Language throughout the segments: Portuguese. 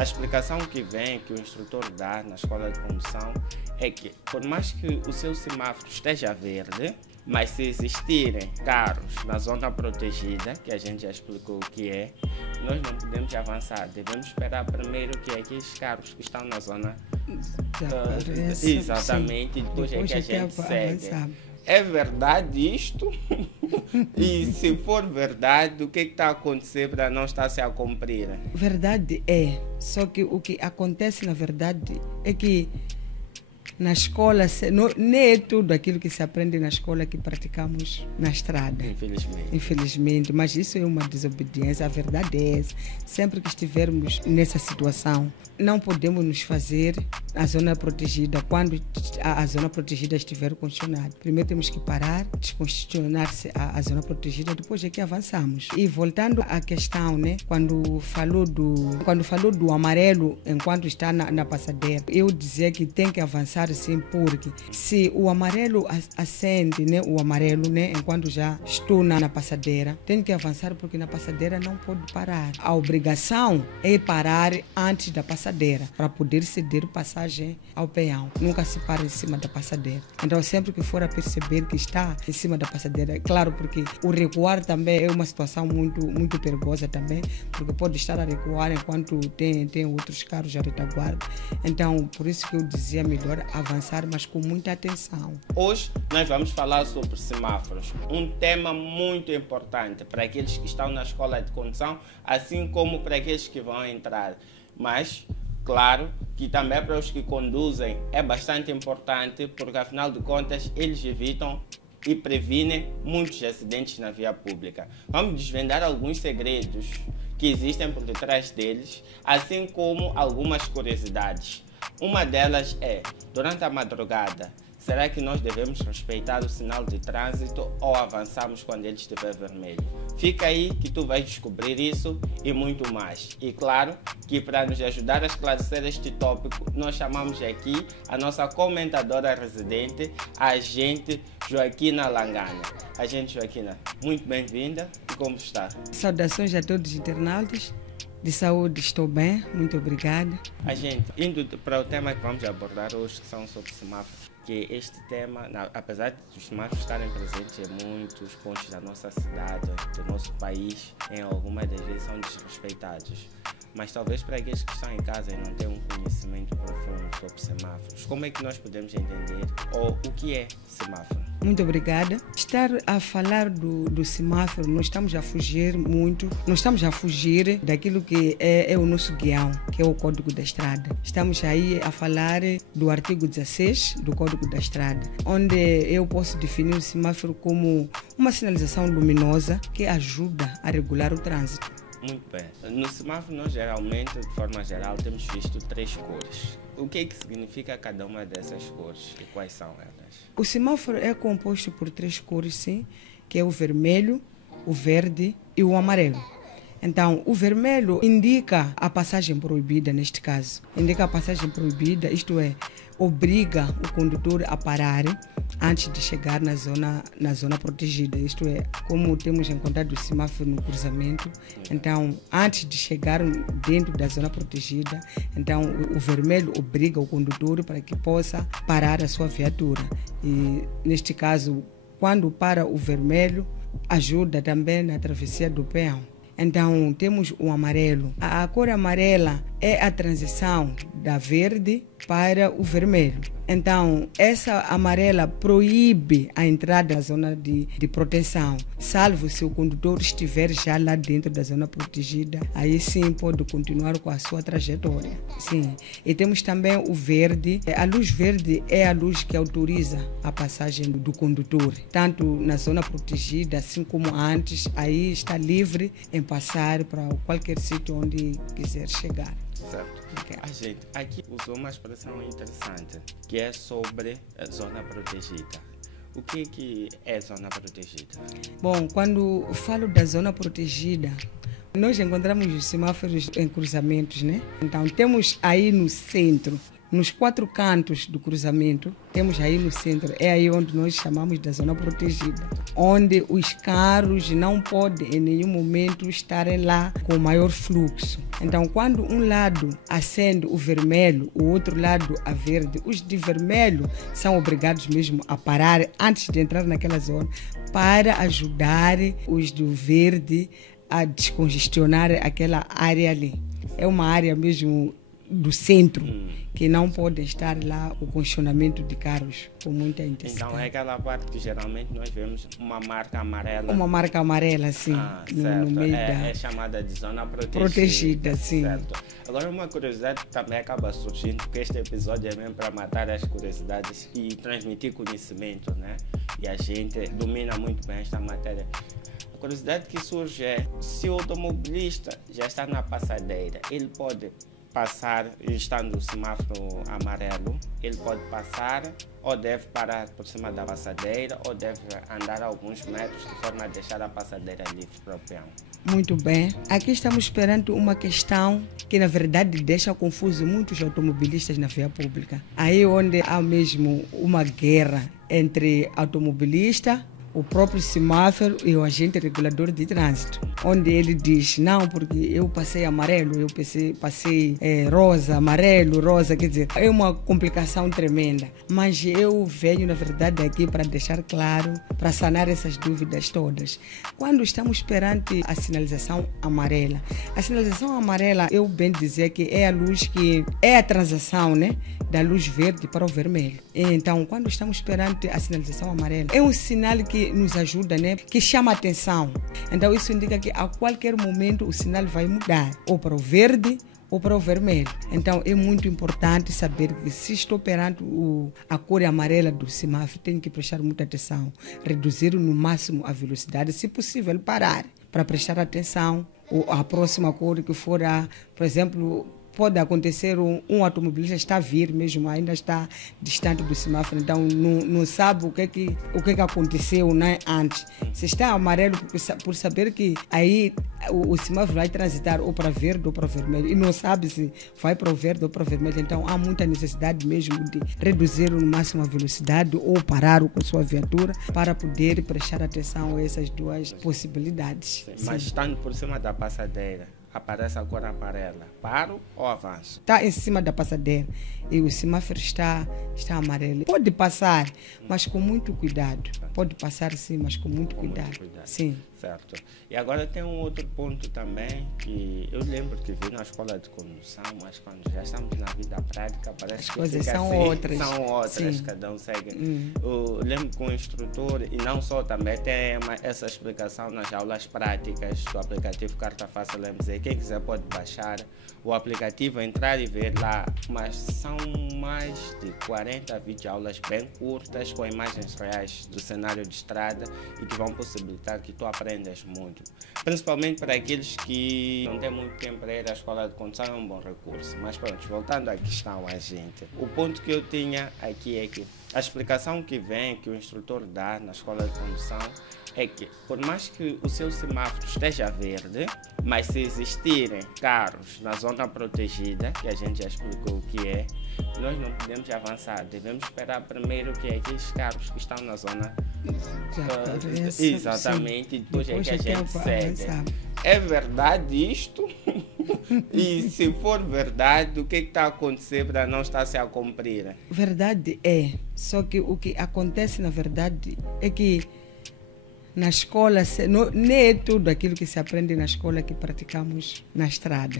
A explicação que vem, que o instrutor dá na escola de condução, é que por mais que o seu semáforo esteja verde, mas se existirem carros na zona protegida, que a gente já explicou o que é, nós não podemos avançar. Devemos esperar primeiro que aqueles carros que estão na zona exatamente, e depois é que a gente segue. É verdade isto? E se for verdade, o que está a acontecer para não estar se a cumprir? Verdade é, só que o que acontece na verdade é que na escola, nem é tudo aquilo que se aprende na escola que praticamos na estrada. Infelizmente, mas isso é uma desobediência. A verdade é essa. Sempre que estivermos nessa situação, não podemos nos fazer a zona protegida quando a zona protegida estiver condicionada. Primeiro temos que parar, descongestionar-se a zona protegida, depois é que avançamos. E voltando à questão, né, quando falou do amarelo enquanto está na passadeira, eu dizia que tem que avançar sim, porque se o amarelo acende, né, o amarelo, né, enquanto já estou na passadeira, tem que avançar porque na passadeira não pode parar. A obrigação é parar antes da passadeira para poder ceder passagem ao peão. Nunca se para em cima da passadeira. Então sempre que for a perceber que está em cima da passadeira, claro, porque o recuar também é uma situação muito perigosa também, porque pode estar a recuar enquanto tem outros carros à retaguarda. Então por isso que eu dizia melhor avançar, mas com muita atenção. Hoje nós vamos falar sobre semáforos, um tema muito importante para aqueles que estão na escola de condução, assim como para aqueles que vão entrar. Mas, claro, que também para os que conduzem é bastante importante, porque afinal de contas eles evitam e previnem muitos acidentes na via pública. Vamos desvendar alguns segredos que existem por detrás deles, assim como algumas curiosidades. Uma delas é, durante a madrugada, será que nós devemos respeitar o sinal de trânsito ou avançamos quando ele estiver vermelho? Fica aí que tu vais descobrir isso e muito mais. E claro que para nos ajudar a esclarecer este tópico, nós chamamos aqui a nossa comentadora residente, a agente Joaquina Langana. Agente Joaquina, muito bem-vinda e como está? Saudações a todos os internautas. De saúde, estou bem, muito obrigada. A gente, indo para o tema que vamos abordar hoje, que são sobre semáforos, que este tema, apesar de os semáforos estarem presentes em muitos pontos da nossa cidade, do nosso país, em algumas das vezes são desrespeitados. Mas talvez para aqueles que estão em casa e não têm um conhecimento profundo sobre semáforos, como é que nós podemos entender ou o que é semáforo? Muito obrigada. Estar a falar do semáforo, nós estamos a fugir muito, nós estamos a fugir daquilo que é o nosso guião, que é o Código da Estrada. Estamos aí a falar do artigo 16 do Código da Estrada, onde eu posso definir o semáforo como uma sinalização luminosa que ajuda a regular o trânsito. Muito bem. No semáforo, nós geralmente, de forma geral, temos visto 3 cores. O que significa cada uma dessas cores e quais são elas? O semáforo é composto por 3 cores, sim, que é o vermelho, o verde e o amarelo. Então, o vermelho indica a passagem proibida, neste caso. Indica a passagem proibida, isto é, obriga o condutor a parar antes de chegar na zona protegida. Isto é, como temos encontrado o semáforo no cruzamento, então, antes de chegar dentro da zona protegida, então o vermelho obriga o condutor para que possa parar a sua viatura. E, neste caso, quando para o vermelho, ajuda também na travessia do peão. Então, temos o amarelo. A cor amarela é a transição da verde para o vermelho. Então, essa amarela proíbe a entrada da zona de proteção, salvo se o condutor estiver já lá dentro da zona protegida, aí sim pode continuar com a sua trajetória. Sim. E temos também o verde. A luz verde é a luz que autoriza a passagem do condutor, tanto na zona protegida, assim como antes, aí está livre em passar para qualquer sítio onde quiser chegar. Certo. Okay. A gente aqui usou uma expressão interessante, que é sobre a zona protegida. O que é zona protegida? Bom, quando falo da zona protegida, nós encontramos os semáforos em cruzamentos, né? Então, temos aí no centro nos 4 cantos do cruzamento, temos aí no centro, é aí onde nós chamamos da zona protegida, onde os carros não podem em nenhum momento estarem lá com maior fluxo. Então, quando um lado acende o vermelho, o outro lado a verde, os de vermelho são obrigados mesmo a parar antes de entrar naquela zona para ajudar os do verde a descongestionar aquela área ali. É uma área mesmo do centro, que não pode estar lá o congestionamento de carros com muita intensidade. Então é aquela parte que geralmente nós vemos uma marca amarela. Uma marca amarela, sim, no meio é chamada de zona protegida, sim. Certo. Agora uma curiosidade que também acaba surgindo, porque este episódio é mesmo para matar as curiosidades e transmitir conhecimento, né? E a gente domina muito bem esta matéria. A curiosidade que surge é, se o automobilista já está na passadeira, ele pode passar, estando o semáforo amarelo, ele pode passar ou deve parar por cima da passadeira ou deve andar alguns metros de forma a deixar a passadeira livre para o peão. Muito bem. Aqui estamos perante uma questão que, na verdade, deixa confuso muitos automobilistas na via pública. Aí onde há mesmo uma guerra entre automobilista, o próprio semáforo e o agente regulador de trânsito, onde ele diz, não, porque eu passei amarelo, eu passei rosa, amarelo, rosa, quer dizer, é uma complicação tremenda. Mas eu venho, na verdade, aqui para deixar claro, para sanar essas dúvidas todas. Quando estamos perante a sinalização amarela, eu bem dizer que é a luz que é a transação, né, da luz verde para o vermelho. Então, quando estamos perante a sinalização amarela, é um sinal que nos ajuda, né? Que chama a atenção. Então isso indica que a qualquer momento o sinal vai mudar, ou para o verde ou para o vermelho. Então é muito importante saber que se estou perante a cor amarela do semáforo, tenho que prestar muita atenção, reduzir no máximo a velocidade, se possível parar para prestar atenção, ou a próxima cor que for, por exemplo, pode acontecer um automobilista está a vir mesmo, ainda está distante do semáforo, então não sabe o que aconteceu, né, antes. Se está amarelo, por saber que aí o semáforo vai transitar ou para verde ou para vermelho e não sabe se vai para o verde ou para o vermelho, então há muita necessidade mesmo de reduzir no máximo a velocidade ou parar com a sua viatura para poder prestar atenção a essas duas possibilidades. Sim. Mas estando por cima da passadeira, aparece a cor amarela, paro ou avanço? Está em cima da passadeira e o semáforo está amarelo. Pode passar, mas com muito cuidado. Pode passar sim, mas com muito cuidado. Sim. Certo. E agora tem um outro ponto também que eu lembro que vi na escola de condução, mas quando já estamos na vida prática parece as que coisas são assim, outras. São outras, sim. Cada um segue. Eu lembro que o instrutor, e não só também, tem essa explicação nas aulas práticas do aplicativo Carta Fácil MZ. Quem quiser pode baixar o aplicativo, entrar e ver lá, mas são mais de 40 videoaulas bem curtas com imagens reais do cenário de estrada e que vão possibilitar que tu aprendas muito. Principalmente para aqueles que não têm muito tempo para ir à escola de condução, é um bom recurso. Mas pronto, voltando à questão, o ponto que eu tinha aqui é que a explicação que o instrutor dá na escola de condução é que, por mais que o seu semáforo esteja verde, mas se existirem carros na zona protegida, que a gente já explicou o que é, nós não podemos avançar, devemos esperar primeiro que aqueles carros que estão na zona exatamente, e depois é que a gente segue. É verdade isto? E se for verdade, o que está a acontecer para não estar se a cumprir? Verdade é, só que o que acontece na verdade é que na escola, nem é tudo aquilo que se aprende na escola que praticamos na estrada.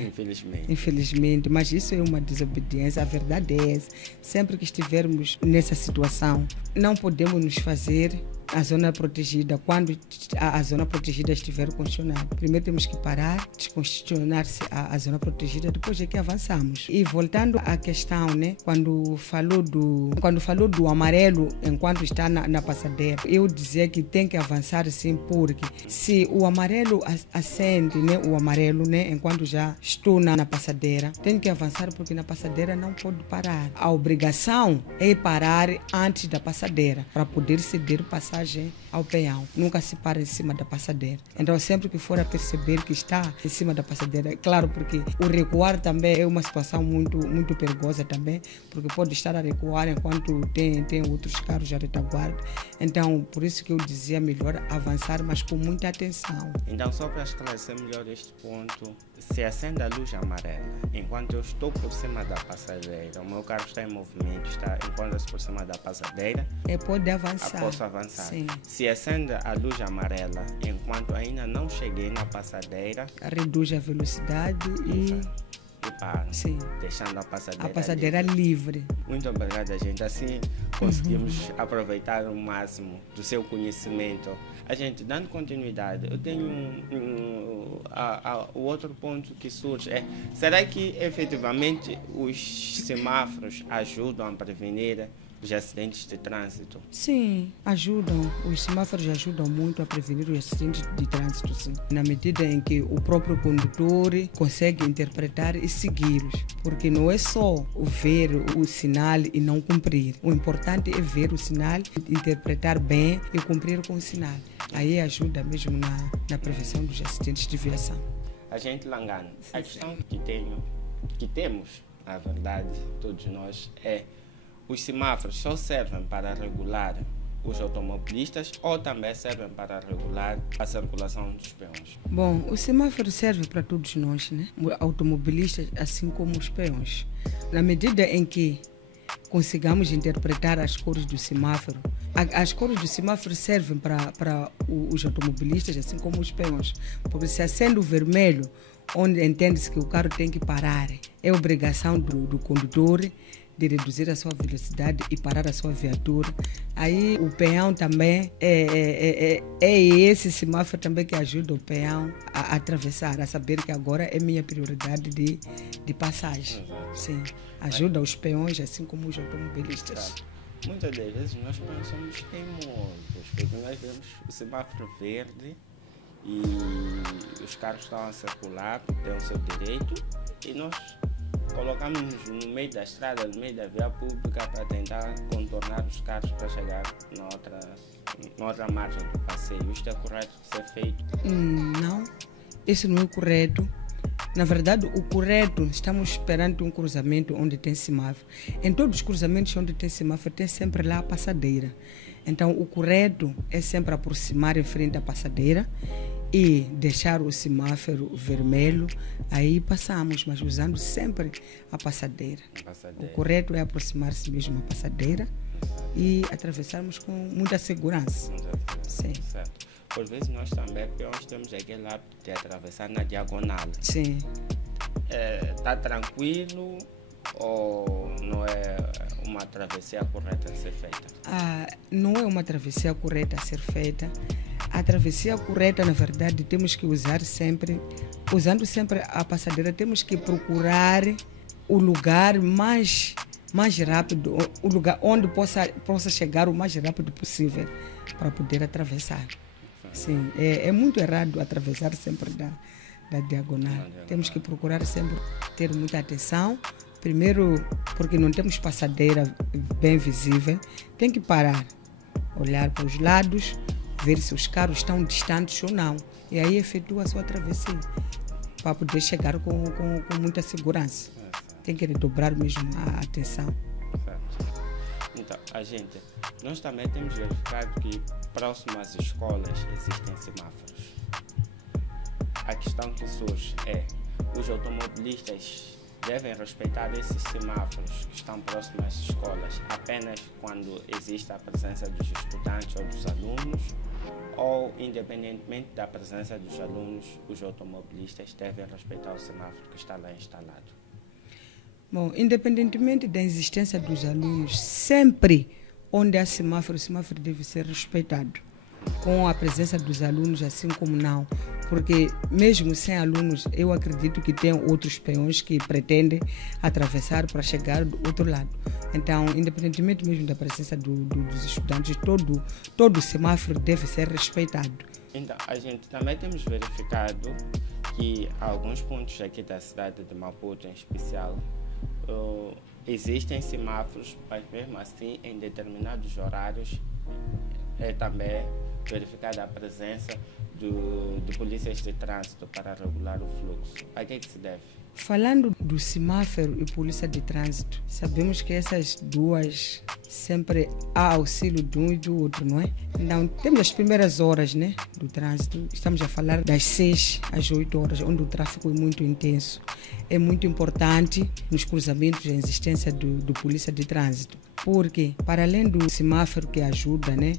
Infelizmente, mas isso é uma desobediência, a verdade é essa. Sempre que estivermos nessa situação, não podemos nos fazer a zona protegida, quando a zona protegida estiver congestionada. Primeiro temos que parar, descongestionar-se a zona protegida, depois é que avançamos. E voltando à questão, né, quando falou do amarelo enquanto está na passadeira, eu dizia que tem que avançar sim, porque se o amarelo acende, né, enquanto já estou na passadeira, tem que avançar porque na passadeira não pode parar. A obrigação é parar antes da passadeira para poder ceder passagem ao peão, nunca se para em cima da passadeira. Então, sempre que for a perceber que está em cima da passadeira, é claro, porque o recuar também é uma situação muito perigosa também, porque pode estar a recuar enquanto tem outros carros à retaguarda. Então, por isso que eu dizia melhor avançar, mas com muita atenção. Então, só para esclarecer melhor este ponto, se acende a luz amarela, enquanto eu estou por cima da passadeira, o meu carro está em movimento, encontra-se por cima da passadeira, pode avançar. Posso avançar. Sim. Se acende a luz amarela, enquanto ainda não cheguei na passadeira, reduz a velocidade e paro, sim, deixando a passadeira livre. Muito obrigado, gente. Assim conseguimos aproveitar o máximo do seu conhecimento. A gente, dando continuidade, eu tenho o outro ponto que surge é: será que efetivamente os semáforos ajudam a prevenir os acidentes de trânsito? Sim, ajudam. Os semáforos ajudam muito a prevenir os acidentes de trânsito, sim. Na medida em que o próprio condutor consegue interpretar e segui-los. Porque não é só ver o sinal e não cumprir. O importante é ver o sinal, interpretar bem e cumprir com o sinal. Aí ajuda mesmo na prevenção dos acidentes de viação. Agente Langano, a questão que temos, na verdade, todos nós, é: os semáforos só servem para regular os automobilistas ou também servem para regular a circulação dos peões? Bom, o semáforo serve para todos nós, né? Automobilistas, assim como os peões. Na medida em que consigamos interpretar as cores do semáforo, as cores do semáforo servem para os automobilistas, assim como os peões. Porque se acende o vermelho, onde entende-se que o carro tem que parar, é obrigação do condutor de reduzir a sua velocidade e parar a sua viatura. Aí o peão também é esse semáforo também que ajuda o peão a atravessar, a saber que agora é minha prioridade de passagem. Sim, ajuda os peões assim como os automobilistas. Muitas das vezes nós pensamos teimosos, porque nós vemos o semáforo verde e os carros estão a circular porque têm o seu direito e nós colocamos-nos no meio da estrada, no meio da via pública para tentar contornar os carros para chegar na outra margem do passeio. Isto é correto ser feito? Não, isso não é correto. Na verdade, o correto, estamos perante um cruzamento onde tem semáforo. Em todos os cruzamentos onde tem semáforo, tem sempre lá a passadeira. Então, o correto é sempre aproximar em frente à passadeira e deixar o semáforo vermelho, aí passamos, mas usando sempre a passadeira. O correto é aproximar-se mesmo à passadeira e atravessarmos com muita segurança. Sim. Certo. Por vezes nós também, peões, temos aquele hábito de atravessar na diagonal. Sim. Está tranquilo ou não é uma travessia correta a ser feita? Não é uma travessia correta a ser feita. A travessia correta, na verdade, temos que usando sempre a passadeira, temos que procurar o lugar mais rápido, o lugar onde possa chegar o mais rápido possível para poder atravessar. Sim, é muito errado atravessar sempre da diagonal. Temos que procurar sempre ter muita atenção. Primeiro, porque não temos passadeira bem visível, tem que parar, olhar para os lados, ver se os carros estão distantes ou não. E aí efetua a sua travessia para poder chegar com muita segurança. Tem que redobrar mesmo a atenção. Certo. Então, nós também temos verificado que próximo às escolas existem semáforos. A questão que surge é: os automobilistas devem respeitar esses semáforos que estão próximos às escolas apenas quando existe a presença dos estudantes ou dos alunos, ou independentemente da presença dos alunos, os automobilistas devem respeitar o semáforo que está lá instalado? Bom, independentemente da existência dos alunos, sempre onde há semáforo, o semáforo deve ser respeitado. Com a presença dos alunos, assim como não. Porque mesmo sem alunos, eu acredito que tem outros peões que pretendem atravessar para chegar do outro lado. Então, independentemente mesmo da presença dos estudantes, todo o semáforo deve ser respeitado. Então, a gente também temos verificado que alguns pontos aqui da cidade de Maputo, em especial, existem semáforos, mas mesmo assim, em determinados horários, também verificada a presença de polícias de trânsito para regular o fluxo. A que se deve? Falando do semáforo e polícia de trânsito, sabemos que essas duas sempre há auxílio de um e do outro, não é? Então, temos as primeiras horas, né, do trânsito. Estamos a falar das 6 às 8 horas, onde o tráfego é muito intenso. É muito importante nos cruzamentos a existência do polícia de trânsito, porque para além do semáforo que ajuda, né,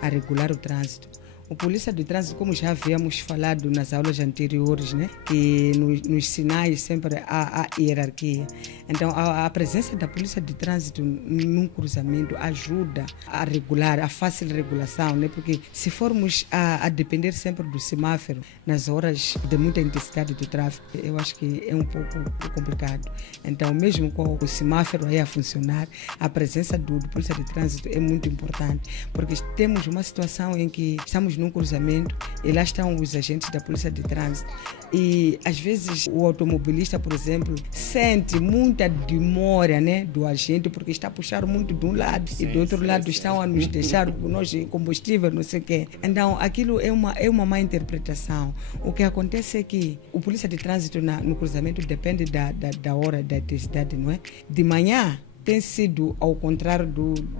a regular o trânsito, o polícia de trânsito, como já havíamos falado nas aulas anteriores, né, que nos sinais sempre há hierarquia. Então, a presença da polícia de trânsito num cruzamento ajuda a regular, a fácil regulação, né, porque se formos a depender sempre do semáforo nas horas de muita intensidade do tráfego, eu acho que é um pouco complicado. Então, mesmo com o semáforo aí a funcionar, a presença do polícia de trânsito é muito importante, porque temos uma situação em que estamos num cruzamento e lá estão os agentes da polícia de trânsito e às vezes o automobilista, por exemplo, sente muita demora, né, do agente porque está a puxar muito de um lado e do outro lado estão a nos deixar com nós combustível, não sei o quê. Então aquilo é uma má interpretação. O que acontece é que o polícia de trânsito no cruzamento depende da hora, da intensidade, não é? De manhã tem sido ao contrário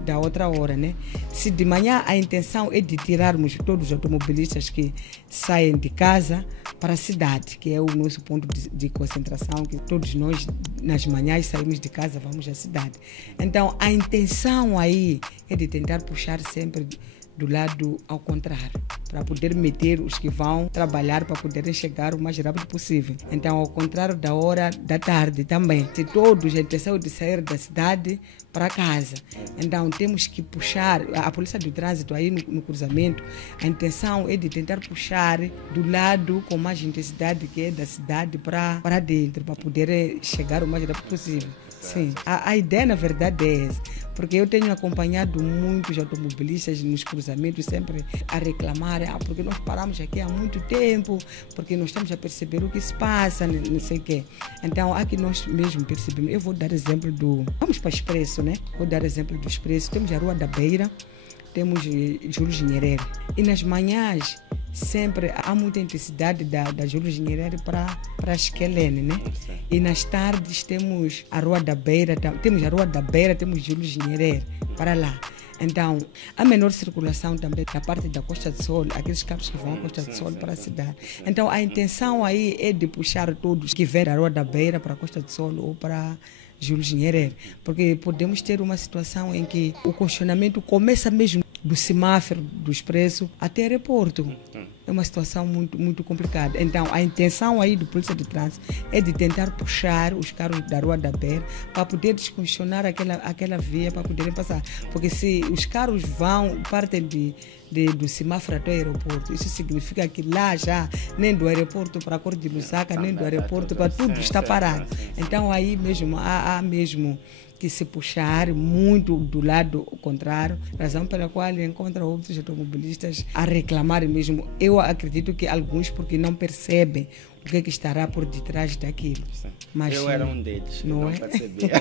da outra hora, né? Se de manhã a intenção é de tirarmos todos os automobilistas que saem de casa para a cidade, que é o nosso ponto de concentração, que todos nós nas manhãs saímos de casa, vamos à cidade. Então a intenção aí é de tentar puxar sempre do lado ao contrário, para poder meter os que vão trabalhar para poderem chegar o mais rápido possível. Então, ao contrário da hora da tarde também, se todos a intenção de sair da cidade para casa. Então, temos que puxar, a polícia do trânsito aí no cruzamento, a intenção é de tentar puxar do lado com mais intensidade que é da cidade para dentro, para poder chegar o mais rápido possível. Sim, a ideia na verdade é essa, porque eu tenho acompanhado muitos automobilistas nos cruzamentos sempre a reclamar, porque nós paramos aqui há muito tempo, porque nós estamos a perceber o que se passa, não sei o quê. Então, aqui nós mesmo percebemos. Eu vou dar exemplo vamos para o Expresso, né? Vou dar exemplo do Expresso. Temos a Rua da Beira, temos Júlio Nyerere. E nas manhãs sempre há muita intensidade da Júlio Nyerere para Esquelene, né? E nas tardes temos a Rua da Beira, temos Júlio Nyerere para lá. Então, há menor circulação também da parte da Costa do Sol, aqueles carros que vão à Costa do Sol para a cidade. Então, a intenção aí é de puxar todos que vêm da Rua da Beira para a Costa do Sol ou para Júlio Nyerere, porque podemos ter uma situação em que o questionamento começa mesmo do semáforo do Expresso até o aeroporto. É uma situação muito, muito complicada. Então, a intenção aí do polícia de trânsito é de tentar puxar os carros da Rua da Beira para poder descongestionar aquela via para poderem passar. Porque se os carros partem do semáforo até o aeroporto, isso significa que lá já, nem do aeroporto para a Cor de Lusaka, nem do aeroporto para tudo está parado. Então, aí mesmo, há mesmo que se puxar muito do lado contrário, razão pela qual encontra outros automobilistas a reclamar mesmo. Eu acredito que alguns porque não percebem o que estará por detrás daquilo. Mas eu era um deles, não percebia.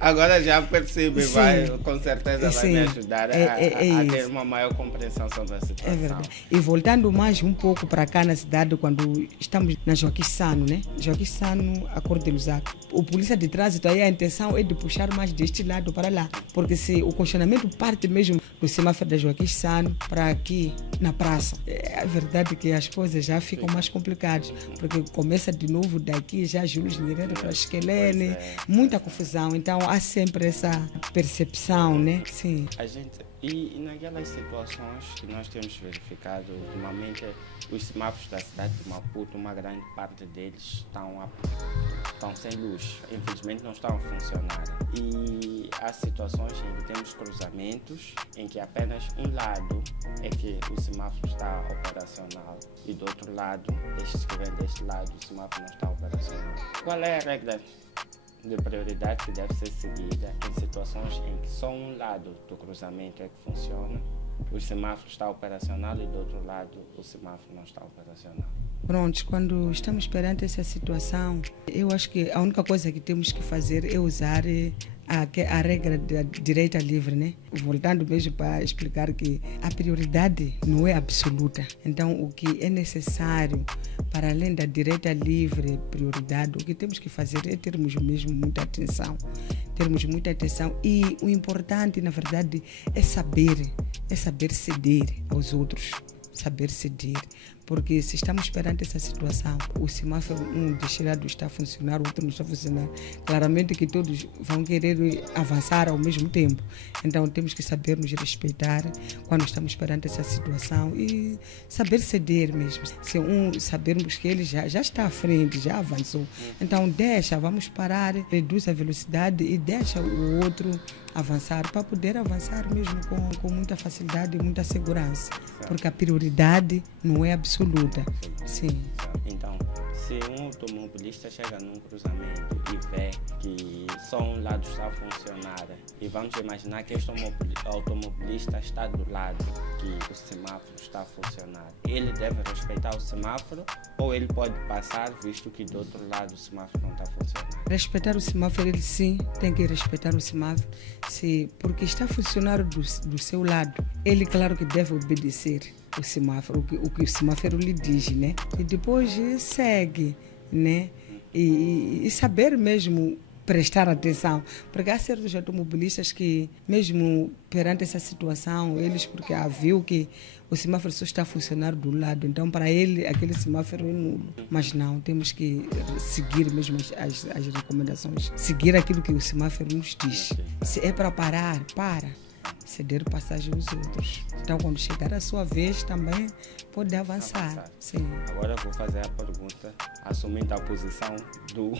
Agora já percebe, com certeza vai me ajudar a ter uma maior compreensão sobre a situação. É verdade. E voltando mais um pouco para cá na cidade, quando estamos na Joaquim Sano, né? Joaquim Sano, a Cor de Lusaka. O polícia de trânsito aí a intenção é de puxar mais deste lado para lá, porque se o questionamento parte mesmo do semáforo da Joaquim Sano para aqui na praça, é verdade que as coisas já ficam mais complicadas, porque começa de novo daqui já Júlio Nyerere para Esquelene, muita confusão. Então há sempre essa percepção, né? Sim. E naquelas situações que nós temos verificado ultimamente, os semáforos da cidade de Maputo, uma grande parte deles estão sem luz. Infelizmente não estão a funcionar. E há situações em que temos cruzamentos em que apenas um lado é que o semáforo está operacional e do outro lado, estes que vêm deste lado, o semáforo não está operacional. Qual é a regra de prioridade que deve ser seguida em situações em que só um lado do cruzamento é que funciona, o semáforo está operacional e do outro lado o semáforo não está operacional? Pronto, quando estamos perante essa situação, eu acho que a única coisa que temos que fazer é usar a regra da direita livre, né? Voltando mesmo para explicar que a prioridade não é absoluta. Então, o que é necessário, para além da direita livre, prioridade, o que temos que fazer é termos mesmo muita atenção. Termos muita atenção e o importante, na verdade, é saber ceder aos outros. Saber ceder, porque se estamos perante essa situação, o semáforo destirado está a funcionar, o outro não está a funcionar, claramente que todos vão querer avançar ao mesmo tempo. Então temos que saber nos respeitar quando estamos perante essa situação e saber ceder mesmo. Se sabermos que ele já está à frente, já avançou, então vamos parar, reduz a velocidade e deixa o outro avançar, para poder avançar mesmo com muita facilidade e muita segurança, porque a prioridade não é absoluta. Sim. Então, se um automobilista chega num cruzamento e vê que só um lado está a funcionar, e vamos imaginar que este automobilista está do lado que o semáforo está a funcionar, ele deve respeitar o semáforo ou ele pode passar, visto que do outro lado o semáforo não está a funcionar? Respeitar o semáforo, ele sim tem que respeitar o semáforo, porque está a funcionar do seu lado. Ele, claro que deve obedecer o semáforo, o que o semáforo lhe diz, né? E depois segue, né? E saber mesmo prestar atenção, porque há certos automobilistas que, mesmo perante essa situação, eles, porque viu que o semáforo só está a funcionar do lado, então para ele aquele semáforo é nulo. Mas não, temos que seguir mesmo as recomendações, seguir aquilo que o semáforo nos diz. Se é para parar, para. Ceder passagem aos outros. Então, quando chegar a sua vez, também pode avançar. Sim. Agora eu vou fazer a pergunta, assumindo a posição do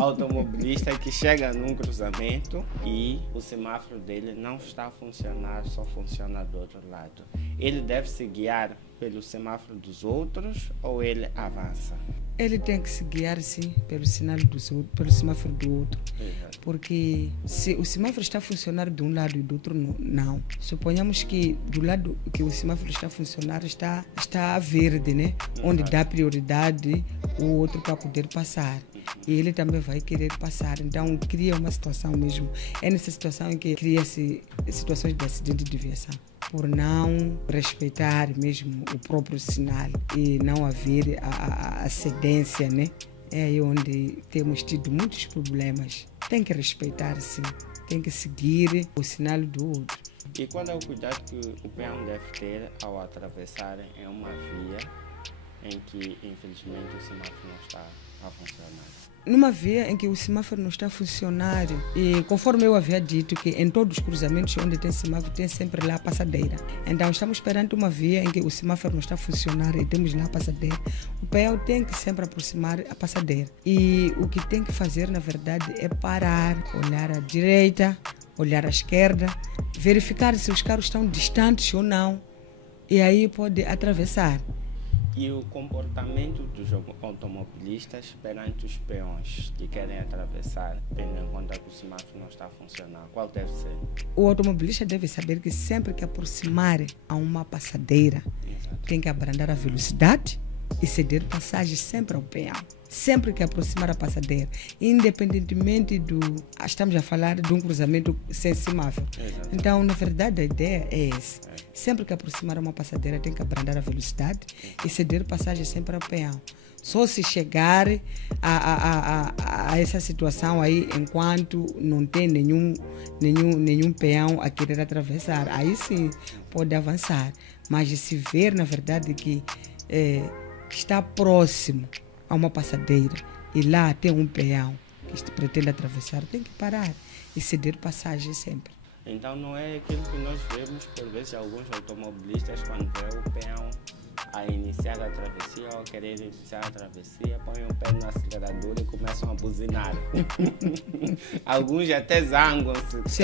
automobilista que chega num cruzamento e o semáforo dele não está a funcionar, só funciona do outro lado. Ele deve se guiar pelo semáforo dos outros ou ele avança? Ele tem que se guiar, sim, pelo sinal dos outros, pelo semáforo do outro. Exato. Porque se o semáforo está a funcionar de um lado e do outro não. Suponhamos que do lado que o semáforo está a funcionar está a verde, né? Onde dá prioridade o outro para poder passar. E ele também vai querer passar. Então cria uma situação mesmo. É nessa situação em que cria-se situações de acidente de viação, por não respeitar mesmo o próprio sinal e não haver a cedência, né? É aí onde temos tido muitos problemas. Tem que respeitar, sim. Tem que seguir o sinal do outro. E qual é o cuidado que o peão deve ter ao atravessar em uma via em que, infelizmente, o semáforo não está a funcionar? Numa via em que o semáforo não está a funcionar, e conforme eu havia dito que em todos os cruzamentos onde tem semáforo tem sempre lá a passadeira. Então estamos perante uma via em que o semáforo não está a funcionar e temos lá a passadeira. O peão tem que sempre aproximar a passadeira. E o que tem que fazer, na verdade, é parar, olhar à direita, olhar à esquerda, verificar se os carros estão distantes ou não, e aí pode atravessar. E o comportamento dos automobilistas perante os peões que querem atravessar, tendo em conta que o semáforo não está a funcionar, qual deve ser? O automobilista deve saber que sempre que aproximar a uma passadeira, tem que abrandar a velocidade e ceder passagem sempre ao peão. Sempre que aproximar a passadeira, independentemente estamos a falar de um cruzamento sem semáforo. Exato. Então, na verdade, a ideia é essa. Sempre que aproximar uma passadeira, tem que abrandar a velocidade e ceder passagem sempre ao peão. Só se chegar a essa situação aí, enquanto não tem nenhum peão a querer atravessar, aí sim pode avançar. Mas se ver, na verdade, que está próximo a uma passadeira e lá tem um peão que pretende atravessar, tem que parar e ceder passagem sempre. Então não é aquilo que nós vemos por vezes alguns automobilistas quando vê o peão a iniciar a travessia ou a querer iniciar a travessia, põem o pé no acelerador e começam a buzinar. Alguns até zangam-se.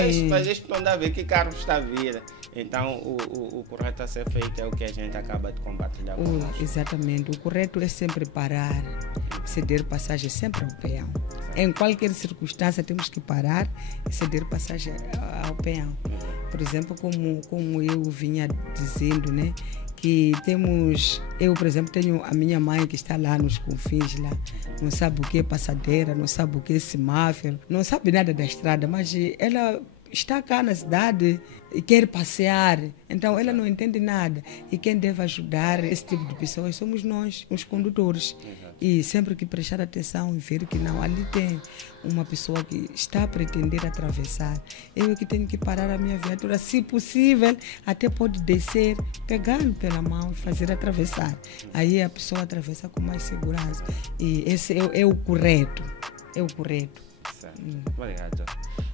Este não dá a ver que carro está a vir. Então o correto a ser feito é o que a gente acaba de compartilhar com nós. Exatamente. O correto é sempre parar, ceder passagem sempre ao peão. Em qualquer circunstância temos que parar e ceder passagem ao peão. Por exemplo, como eu vinha dizendo, né, que temos... Eu, por exemplo, tenho a minha mãe que está lá nos confins, lá, não sabe o que é passadeira, não sabe o que é semáforo, não sabe nada da estrada, mas ela está cá na cidade e quer passear, então ela não entende nada. E quem deve ajudar esse tipo de pessoas somos nós, os condutores. E sempre que prestar atenção e ver que não, ali tem uma pessoa que está a pretender atravessar, eu é que tenho que parar a minha viatura, se possível, até pode descer, pegá-lo pela mão e fazer atravessar. Aí a pessoa atravessa com mais segurança. E esse é o correto. É o correto. Certo. Obrigado.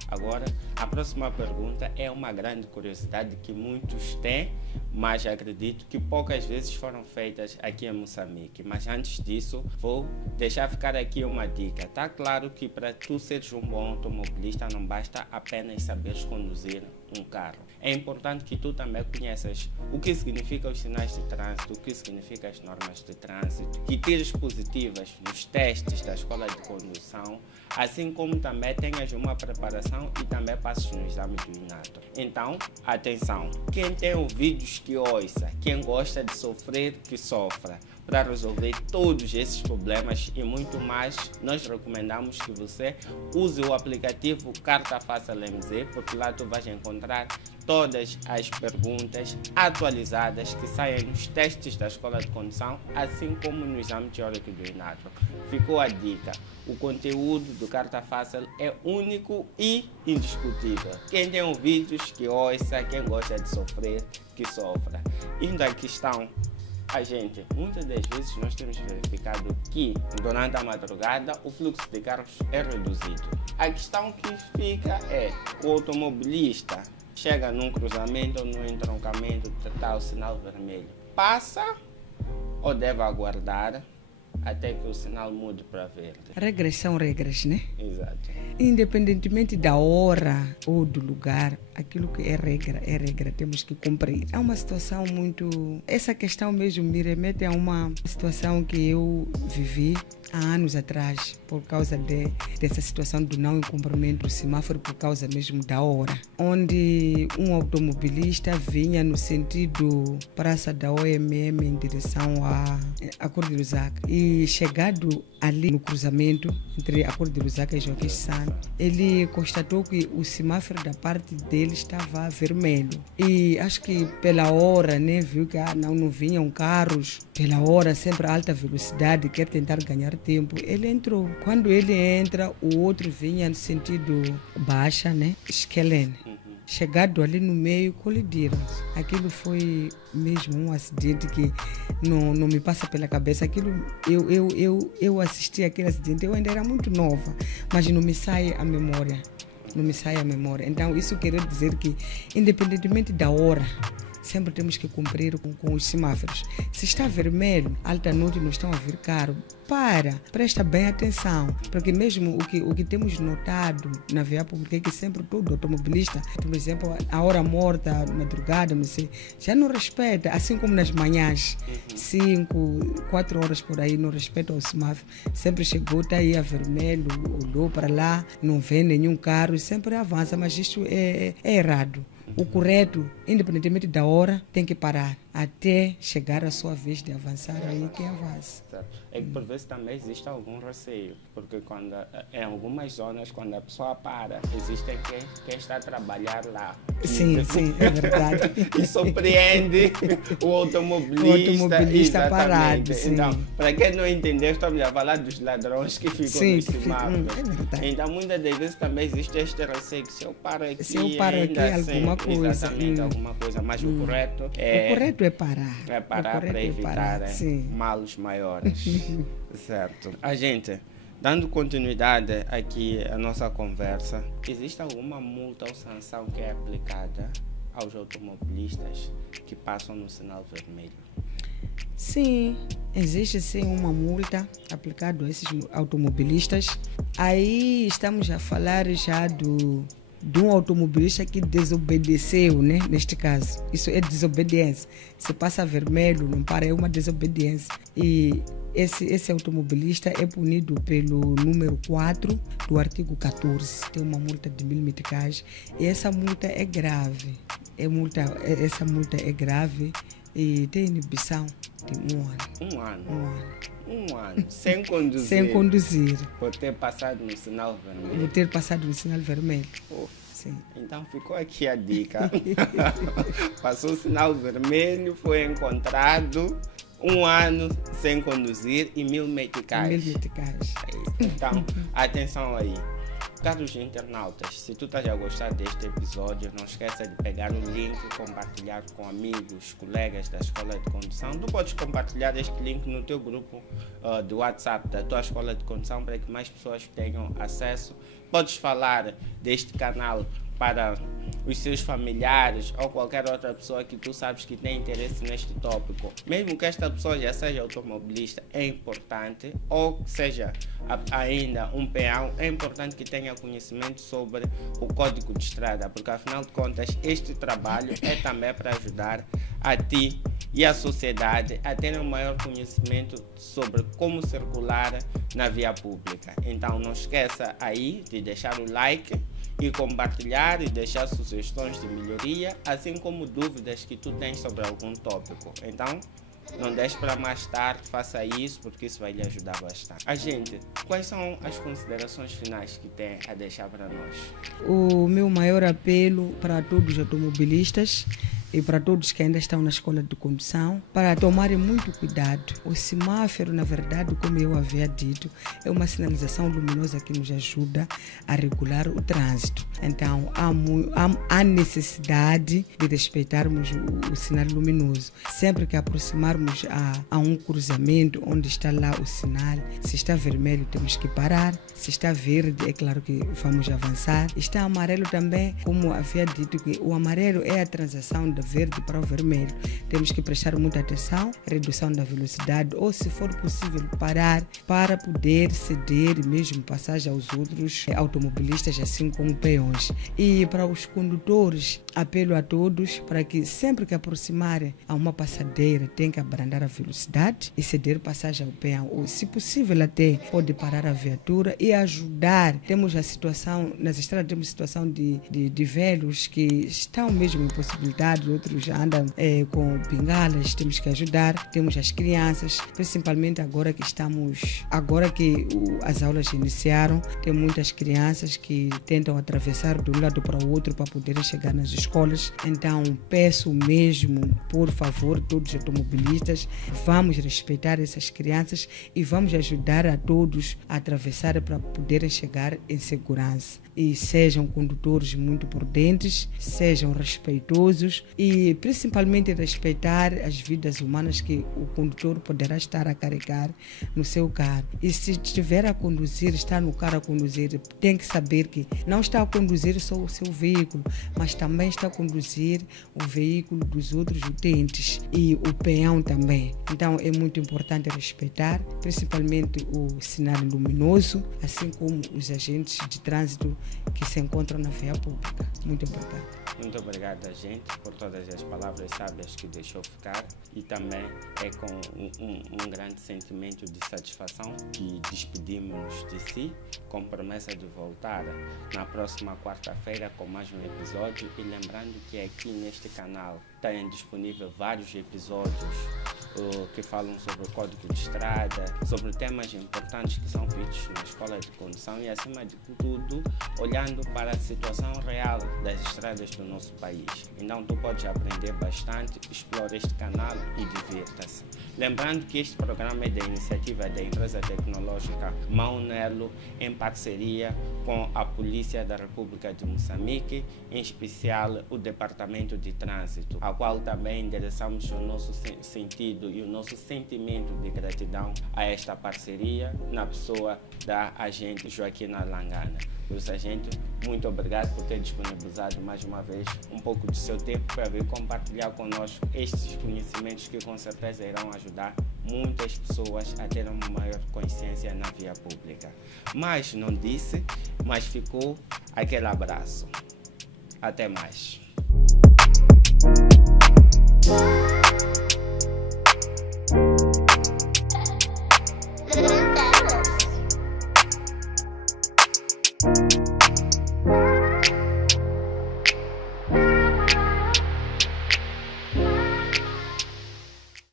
Agora, a próxima pergunta é uma grande curiosidade que muitos têm, mas acredito que poucas vezes foram feitas aqui em Moçambique. Mas antes disso, vou deixar ficar aqui uma dica. Está claro que para tu seres um bom automobilista não basta apenas saberes conduzir um carro. É importante que tu também conheças o que significam os sinais de trânsito, o que significam as normas de trânsito, que tires positivas nos testes da escola de condução, assim como também tenhas uma preparação e também passes no exame do INATO. Então, atenção, quem tem ouvidos que ouça, quem gosta de sofrer, que sofra. Para resolver todos esses problemas e muito mais, nós recomendamos que você use o aplicativo Carta Fácil LMZ, porque lá tu vais encontrar todas as perguntas atualizadas que saem nos testes da escola de condução, assim como no exame teórico do INATO. Ficou a dica. O conteúdo do Carta Fácil é único e indiscutível. Quem tem ouvidos, que ouça, quem gosta de sofrer, que sofra. Indo à questão, gente, muitas das vezes nós temos verificado que durante a madrugada o fluxo de carros é reduzido. A questão que fica é, o automobilista chega num cruzamento ou num entroncamento, está o sinal vermelho, passa ou deve aguardar até que o sinal mude para verde? Regras são regras, né? Exato. Independentemente da hora ou do lugar, aquilo que é regra, temos que cumprir. É uma situação muito... Essa questão mesmo me remete a uma situação que eu vivi há anos atrás, por causa dessa situação do não cumprimento do semáforo, por causa mesmo da hora, onde um automobilista vinha no sentido Praça da OMM em direção a Cor de Lusaka, e chegado ali no cruzamento entre a Cor de Lusaka e Joaquim Santos, ele constatou que o semáforo da parte dele estava vermelho, e acho que pela hora, né, viu que não vinham carros, pela hora, sempre a alta velocidade, quer tentar ganhar tempo, ele entrou. Quando ele entra, o outro vinha no sentido baixa, né? Esquelene. Chegado ali no meio, colidiram. Aquilo foi mesmo um acidente que não me passa pela cabeça. Aquilo, eu assisti aquele acidente, eu ainda era muito nova, mas não me sai a memória. Não me sai a memória. Então, isso quer dizer que, independentemente da hora, sempre temos que cumprir com os semáforos. Se está vermelho, alta noite não estão a vir carro, presta bem atenção, porque mesmo o que temos notado na via pública é que sempre todo automobilista, por exemplo, a hora morta, madrugada, não sei, já não respeita, assim como nas manhãs, 5, 4 horas por aí, não respeita o semáforo, sempre chegou, está aí a vermelho, olhou para lá, não vê nenhum carro, sempre avança, mas isso é errado. O correto, independentemente da hora, tem que parar até chegar a sua vez de avançar, aí que avança. É que por vezes também existe algum receio, porque em algumas zonas, quando a pessoa para, existe quem está a trabalhar lá. Sim, é verdade. E surpreende o automobilista parado. Sim. Então, para quem não entendeu, estamos a falar dos ladrões que ficam no semáforo. É verdade. Então, muitas das vezes também existe este receio, que se eu paro aqui, alguma coisa. Exatamente, alguma coisa. Mas o correto é parar. É parar para evitar males maiores. Certo. A gente, dando continuidade aqui à nossa conversa, existe alguma multa ou sanção que é aplicada aos automobilistas que passam no sinal vermelho? Sim, existe sim uma multa aplicada a esses automobilistas. Aí estamos a falar já de um automobilista que desobedeceu, né? Neste caso. Isso é desobediência. Se passa vermelho, não para, é uma desobediência. E esse automobilista é punido pelo número 4 do artigo 14. Tem uma multa de 1.000 meticais. E essa multa é grave. Essa multa é grave e tem inibição de 1 ano. 1 ano? 1 ano. 1 ano, sem conduzir. Sem conduzir. Por ter passado no sinal vermelho. Por ter passado no sinal vermelho. Oh. Sim. Então ficou aqui a dica. Passou o sinal vermelho, foi encontrado 1 ano sem conduzir e 1000 meticais. 1000 meticais. Então, atenção aí. Caros internautas, se tu estás a gostar deste episódio, não esqueça de pegar o link e compartilhar com amigos, colegas da escola de condução. Tu podes compartilhar este link no teu grupo do WhatsApp da tua escola de condução para que mais pessoas tenham acesso. Podes falar deste canal para os seus familiares ou qualquer outra pessoa que tu sabes que tem interesse neste tópico. Mesmo que esta pessoa já seja automobilista, é importante, ou que seja ainda um peão, é importante que tenha conhecimento sobre o código de estrada, porque afinal de contas este trabalho é também para ajudar a ti e a sociedade a terem um maior conhecimento sobre como circular na via pública. Então não esqueça aí de deixar o like e compartilhar e deixar sugestões de melhoria, assim como dúvidas que tu tens sobre algum tópico. Então, não deixe para mais tarde, faça isso, porque isso vai lhe ajudar bastante. Gente, quais são as considerações finais que tem a deixar para nós? O meu maior apelo para todos os automobilistas e para todos que ainda estão na escola de condução, para tomarem muito cuidado. O semáforo, na verdade, como eu havia dito, é uma sinalização luminosa que nos ajuda a regular o trânsito. Então, há necessidade de respeitarmos o sinal luminoso. Sempre que aproximarmos a um cruzamento onde está lá o sinal, se está vermelho, temos que parar. Se está verde, é claro que vamos avançar. Está amarelo também, como havia dito, que o amarelo é a transação da verde para o vermelho. Temos que prestar muita atenção, redução da velocidade ou, se for possível, parar para poder ceder mesmo passagem aos outros automobilistas, assim como peões. E para os condutores, apelo a todos para que sempre que aproximarem a uma passadeira, tem que abrandar a velocidade e ceder passagem ao peão, ou, se possível, até pode parar a viatura e ajudar. Temos a situação, nas estradas temos situação de velhos que estão mesmo impossibilitados, outros andam com bengalas, temos que ajudar. Temos as crianças, principalmente agora que as aulas iniciaram, tem muitas crianças que tentam atravessar de um lado para o outro para poderem chegar nas escolas. Então peço mesmo, por favor, todos os automobilistas, vamos respeitar essas crianças e vamos ajudar a todos a atravessar para poderem chegar em segurança. E sejam condutores muito prudentes, sejam respeitosos e principalmente respeitar as vidas humanas que o condutor poderá estar a carregar no seu carro. E se estiver a conduzir, está no carro a conduzir, tem que saber que não está a conduzir só o seu veículo, mas também está a conduzir o veículo dos outros utentes e o peão também. Então é muito importante respeitar, principalmente o sinal luminoso, assim como os agentes de trânsito que se encontram na via pública. Muito importante. Muito obrigado, gente, por todas as palavras sábias que deixou ficar, e também é com um grande sentimento de satisfação que despedimos de si, com promessa de voltar na próxima quarta-feira com mais um episódio. E lembrando que aqui neste canal tem disponível vários episódios que falam sobre o código de estrada, sobre temas importantes que são feitos na escola de condução e, acima de tudo, olhando para a situação real das estradas do nosso país. Então tu podes aprender bastante, explore este canal e divirta-se. Lembrando que este programa é da iniciativa da empresa tecnológica Maunelo, em parceria com a Polícia da República de Moçambique, em especial o Departamento de Trânsito, ao qual também endereçamos o nosso sentido e o nosso sentimento de gratidão a esta parceria na pessoa da agente Joaquina Langana. Por isso, agente, muito obrigado por ter disponibilizado mais uma vez um pouco do seu tempo para vir compartilhar conosco estes conhecimentos que com certeza irão ajudar muitas pessoas a terem uma maior consciência na via pública. Mas não disse, mas ficou aquele abraço. Até mais.